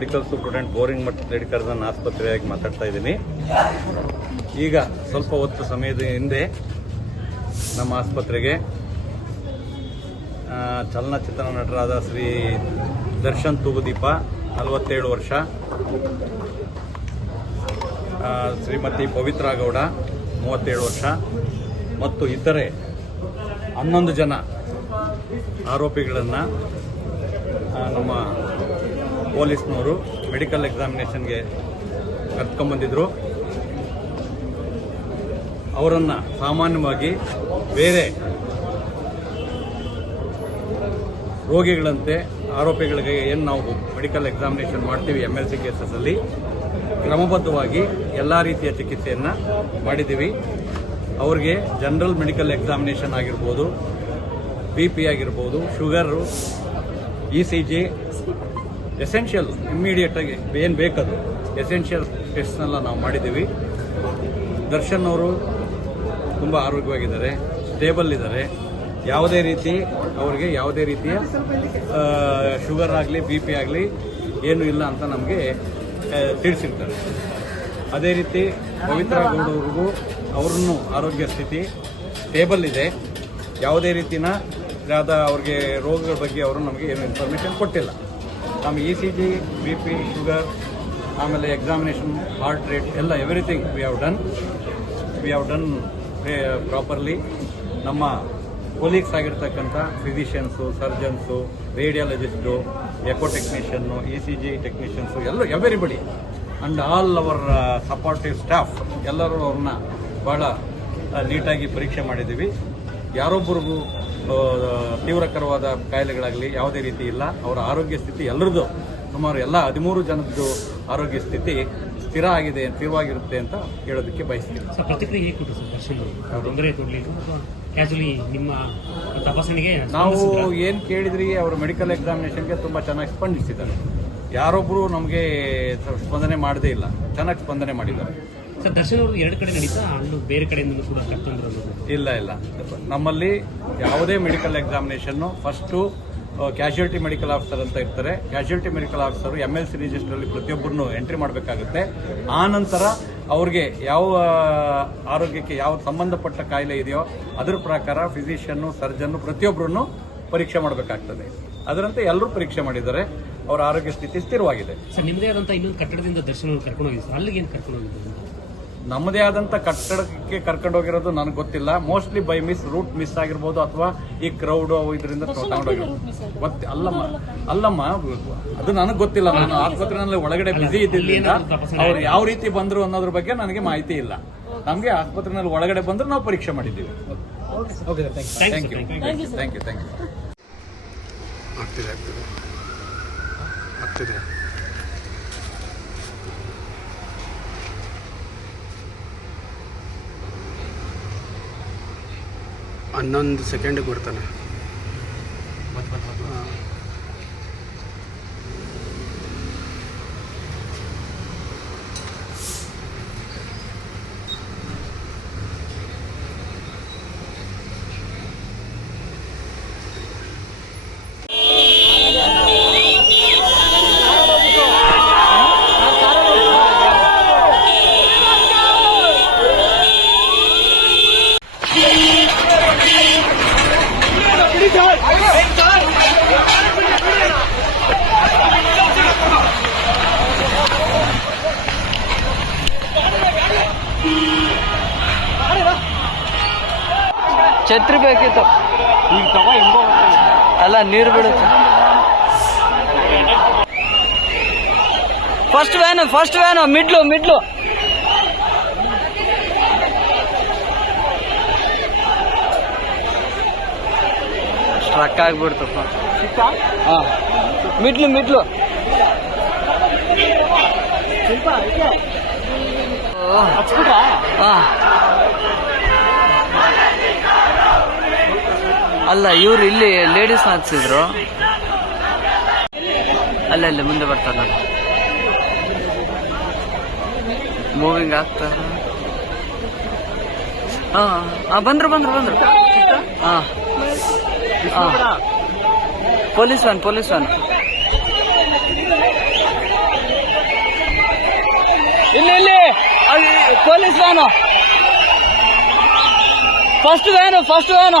Medical superintendent Bowring ಮತ್ತು medical ಆಸ್ಪತ್ರೆಯಾಗಿ ಮಾತಾಡ್ತಾ ಇದ್ದೀನಿ. ಈಗ ಸ್ವಲ್ಪ ಹೊತ್ತು ಸಮಯದ ಹಿಂದೆ ನಮ್ಮ ಆಸ್ಪತ್ರೆಗೆ ಚಲನಚಿತ್ರ ನಟರಾದ ಶ್ರೀ ದರ್ಶನ್ ತೂಗುದೀಪ, ನಲವತ್ತೇಳು ವರ್ಷ. ಶ್ರೀಮತಿ ಪವಿತ್ರ ಗೌಡ, ಮೂವತ್ತೇಳು ವರ್ಷ. ಮತ್ತು ಇತರೆ ಹನ್ನೊಂದು ಜನ ಆರೋಪಿಗಳನ್ನು ನಮ್ಮ ಪೊಲೀಸ್ನವರು ಮೆಡಿಕಲ್ ಎಕ್ಸಾಮಿನೇಷನ್ಗೆ ಕರ್ಕೊಂಬಂದಿದ್ರು ಅವರನ್ನು ಸಾಮಾನ್ಯವಾಗಿ ಬೇರೆ ರೋಗಿಗಳಂತೆ ಆರೋಪಿಗಳಿಗೆ ಏನು ನಾವು ಮೆಡಿಕಲ್ ಎಕ್ಸಾಮಿನೇಷನ್ ಮಾಡ್ತೀವಿ ಎಂ ಎಲ್ ಸಿ ಕೇಸಸಲ್ಲಿ ಕ್ರಮಬದ್ಧವಾಗಿ ಎಲ್ಲ ರೀತಿಯ ಚಿಕಿತ್ಸೆಯನ್ನು ಮಾಡಿದ್ದೀವಿ ಅವ್ರಿಗೆ ಜನರಲ್ ಮೆಡಿಕಲ್ ಎಕ್ಸಾಮಿನೇಷನ್ ಆಗಿರ್ಬೋದು ಬಿ ಪಿ ಆಗಿರ್ಬೋದು sugar E C G essential immediate ಆಗಿ ಏನು ಬೇಕದು ಎಸೆನ್ಷಿಯಲ್ ಟೆಸ್ಟ್ನೆಲ್ಲ ನಾವು ಮಾಡಿದ್ದೀವಿ. ದರ್ಶನ್ ಅವರು ತುಂಬ ಆರೋಗ್ಯವಾಗಿದ್ದಾರೆ ಸ್ಟೇಬಲ್ ಇದ್ದಾರೆ. ಯಾವುದೇ ರೀತಿ ಅವರಿಗೆ ಯಾವುದೇ ರೀತಿಯ ಶುಗರ್ ಆಗಲಿ ಬಿ ಪಿ ಆಗಲಿ ಏನೂ ಇಲ್ಲ ಅಂತ ನಮಗೆ ತಿಳಿಸಿರ್ತಾರೆ. ಅದೇ ರೀತಿ ಪವಿತ್ರ ಗೌಡವ್ರಿಗೂ ಅವ್ರನ್ನು ಆರೋಗ್ಯ ಸ್ಥಿತಿ ಸ್ಟೇಬಲ್ ಇದೆ. ಯಾವುದೇ ರೀತಿನ ಯಾವ್ದ ಅವ್ರಿಗೆ ರೋಗಗಳ ಬಗ್ಗೆ ಅವರು ನಮಗೆ ಏನು ಇನ್ಫಾರ್ಮೇಷನ್ ಕೊಟ್ಟಿಲ್ಲ. ನಮಗೆ E C G B P sugar ಆಮೇಲೆ ಎಕ್ಸಾಮಿನೇಷನ್ ಹಾರ್ಟ್ ರೇಟ್ ಎಲ್ಲ everything we have done we have done properly ನಮ್ಮ ಕೊಲೀಗ್ಸ್ ಆಗಿರ್ತಕ್ಕಂಥ physicians surgeons radiologist echo technician E C G technicians ಎಲ್ಲ everybody and all our supportive staff ಎಲ್ಲರೂ ಅವ್ರನ್ನ ಭಾಳ ನೀಟಾಗಿ ಪರೀಕ್ಷೆ ಮಾಡಿದ್ದೀವಿ. ಯಾರೊಬ್ಬರಿಗೂ ತೀವ್ರಕರವಾದ ಕಾಯಿಲೆಗಳಾಗಲಿ ಯಾವುದೇ ರೀತಿ ಇಲ್ಲ. ಅವರ ಆರೋಗ್ಯ ಸ್ಥಿತಿ ಎಲ್ಲರದ್ದು. ಸುಮಾರು ಎಲ್ಲ ಹದಿಮೂರು ಜನದ್ದು ಆರೋಗ್ಯ ಸ್ಥಿತಿ ಸ್ಥಿರ ಆಗಿದೆ ಸ್ಥಿರವಾಗಿರುತ್ತೆ ಅಂತ ಹೇಳೋದಕ್ಕೆ ಬಯಸ್ತೀನಿ. ಪ್ರತಿಕ್ರಿಯೆ ಹೇಗೆ ಕೊಟ್ಟರು ಸರ್ ದರ್ಶನ್ ಅವರು? ತೊಂದರೆ ಕೊಡಲಿಲ್ಲ ನಿಮ್ಮ ಈ ತಪಾಸಣೆಗೆ ನಾವು ಏನು ಕೇಳಿದ್ರಿ ಅವರು ಮೆಡಿಕಲ್ ಎಕ್ಸಾಮಿನೇಷನ್ಗೆ ತುಂಬ ಚೆನ್ನಾಗಿ ಸ್ಪಂದಿಸಿದ್ದಾರೆ. ಯಾರೊಬ್ಬರು ನಮಗೆ ಸ್ಪಂದನೆ ಮಾಡದೇ ಇಲ್ಲ. ಚೆನ್ನಾಗಿ ಸ್ಪಂದನೆ ಮಾಡಿದ್ದಾರೆ. ಸರ್ ದರ್ಶನ್ ಎರಡು ಕಡೆ ನಡೀತಾ ಅಲ್ಲೂ ಬೇರೆ ಕಡೆಯಿಂದ ಕೂಡ ಕರ್ತಂದ್ರು ಇಲ್ಲ ಇಲ್ಲ. ನಮ್ಮಲ್ಲಿ ಯಾವುದೇ medical examination first casualty medical officer ಅಂತ ಇರ್ತಾರೆ. Casualty medical officer M L C ರಿಜಿಸ್ಟ್ರಲ್ಲಿ ಪ್ರತಿಯೊಬ್ಬರನ್ನು ಎಂಟ್ರಿ ಮಾಡಬೇಕಾಗುತ್ತೆ. ಆ ನಂತರ ಅವ್ರಿಗೆ ಯಾವ ಆರೋಗ್ಯಕ್ಕೆ ಯಾವ ಸಂಬಂಧಪಟ್ಟ ಕಾಯಿಲೆ ಇದೆಯೋ ಅದ್ರ ಪ್ರಕಾರ ಫಿಸಿಷಿಯನ್ನು ಸರ್ಜನ್ನು ಪ್ರತಿಯೊಬ್ಬರನ್ನು ಪರೀಕ್ಷೆ ಮಾಡಬೇಕಾಗ್ತದೆ. ಅದರಂತೆ ಎಲ್ಲರೂ ಪರೀಕ್ಷೆ ಮಾಡಿದ್ದಾರೆ. ಅವರ ಆರೋಗ್ಯ ಸ್ಥಿತಿ ಸ್ಥಿರವಾಗಿದೆ. ಸರ್ ನಿಮ್ಮದೇ ಆದಂಥ ಇನ್ನೊಂದು ಕಟ್ಟಡದಿಂದ ದರ್ಶನ ಕರ್ಕೊಂಡು ಸರ್ ಅಲ್ಲಿಗೆ ಏನು ಕರ್ಕೊಂಡು ಹೋಗಿದ್ರು ನಮ್ಮದೇ ಆದಂತ ಕಟ್ಟಡಕ್ಕೆ ಕರ್ಕೊಂಡು ಹೋಗಿರೋದು ನನಗೆ ಗೊತ್ತಿಲ್ಲ. Mostly by miss route miss ಆಗಿರ್ಬೋದು ಅಥವಾ ಈ ಕ್ರೌಡ್ ಇದರಿಂದ ಗೊತ್ತಿ ಅಲ್ಲಮ್ಮ ಅಲ್ಲಮ್ಮ ಅದು ನನಗೆ ಗೊತ್ತಿಲ್ಲ. ನಾನು ಆಸ್ಪತ್ರೆನಲ್ಲಿ ಒಳಗಡೆ ಬಿಸಿ ಇದ್ದಿದ್ದರಿಂದ ಅವ್ರು ಯಾವ ರೀತಿ ಬಂದ್ರು ಅನ್ನೋದ್ರ ಬಗ್ಗೆ ನನಗೆ ಮಾಹಿತಿ ಇಲ್ಲ. ನಮಗೆ ಆಸ್ಪತ್ರೆನಲ್ಲಿ ಒಳಗಡೆ ಬಂದ್ರೆ ನಾವು ಪರೀಕ್ಷೆ ಮಾಡಿದ್ದೀವಿ. Thank thank you you thank you thank you thank you ಆಗ್ತಿದೆ ಆಗ್ತಿದೆ ಆಗ್ತಿದೆ ಹನ್ನೊಂದು ಸೆಕೆಂಡಿಗೆ ಬರ್ತಾನೆ ಛತ್ರಿ ಬೇಕಿತ್ತು. ಅಲ್ಲ ನೀರು ಬೀಳುತ್ತೆ. First van first van middle middle. Struck ಆಗ್ಬಿಡ್ತಪ್ಪ. ಹಾ. Middle middle. ಹಾ. ಅಲ್ಲ, ಇವ್ರು ಇಲ್ಲಿ ಲೇಡೀಸ್ ಹಾಕ್ಸಿದ್ರು. ಅಲ್ಲಲ್ಲಿ ಮುಂದೆ ಬರ್ತಾರೆ ಮೂವಿಂಗ್ ಆಗ್ತಾ ಹಾ ಬಂದ್ರು ಬಂದ್ರು ಬಂದ್ರು. ಹಾ. ಪೊಲೀಸ್ ವ್ಯಾನ್ ಪೊಲೀಸ್ ವ್ಯಾನ್ ಇಲ್ಲಿ ಇಲ್ಲಿ. Police van first van first van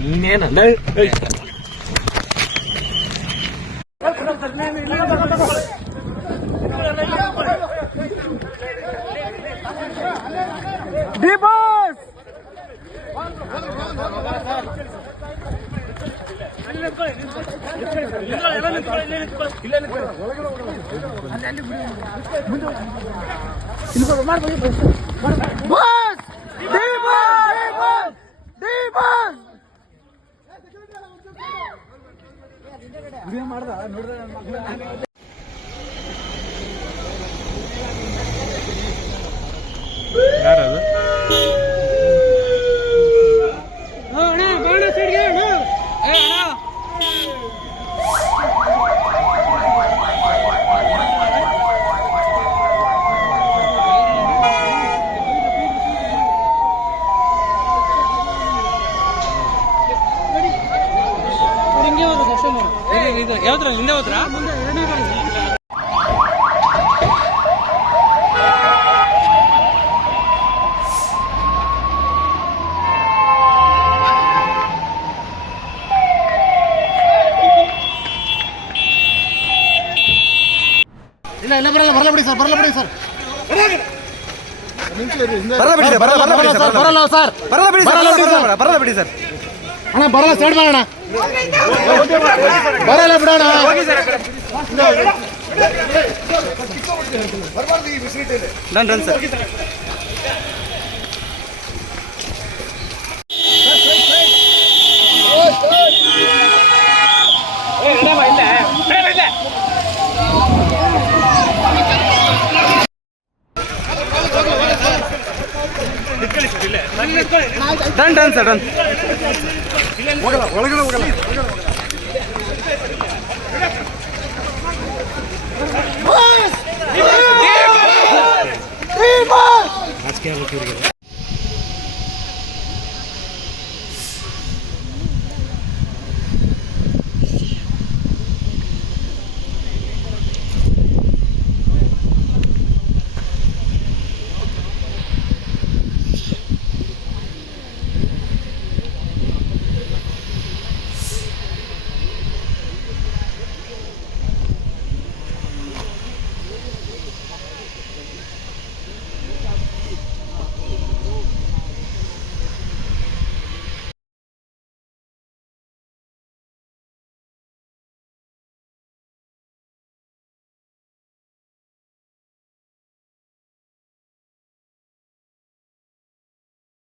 நீனே நல்ல ಎಲ್ಲೋ ಇದ್ದಾರೆ ಯಾವ್ದ್ರಲ್ಲಿ ಹಿಂದೆ ಹೋದ್ರಾ ಇಲ್ಲ ಇಲ್ಲ ಬರಲ್ಲ ಬರಲ್ಲ ಬಿಡಿ ಸರ್ ಬರಲ್ಲ ಬಿಡಿ ಸರ್ ಬರಲ್ಲ ಸರ್ ಬರಲ್ಲ ಬಿಡಿ ಸರ್ ಬರಲ್ಲ ಬಿಡಿ ಸರ್ ಅಣ್ಣ ಬರಲ್ಲ ಸೈಡ್ ಮಾಡೋಣ ಬರಲ್ಲ ಬಿಡೋಣ done done sir done done sir done. ರಾಜಕೀಯ ಆಗ್ಬೇಕು ಇವ್ರಿಗೆ.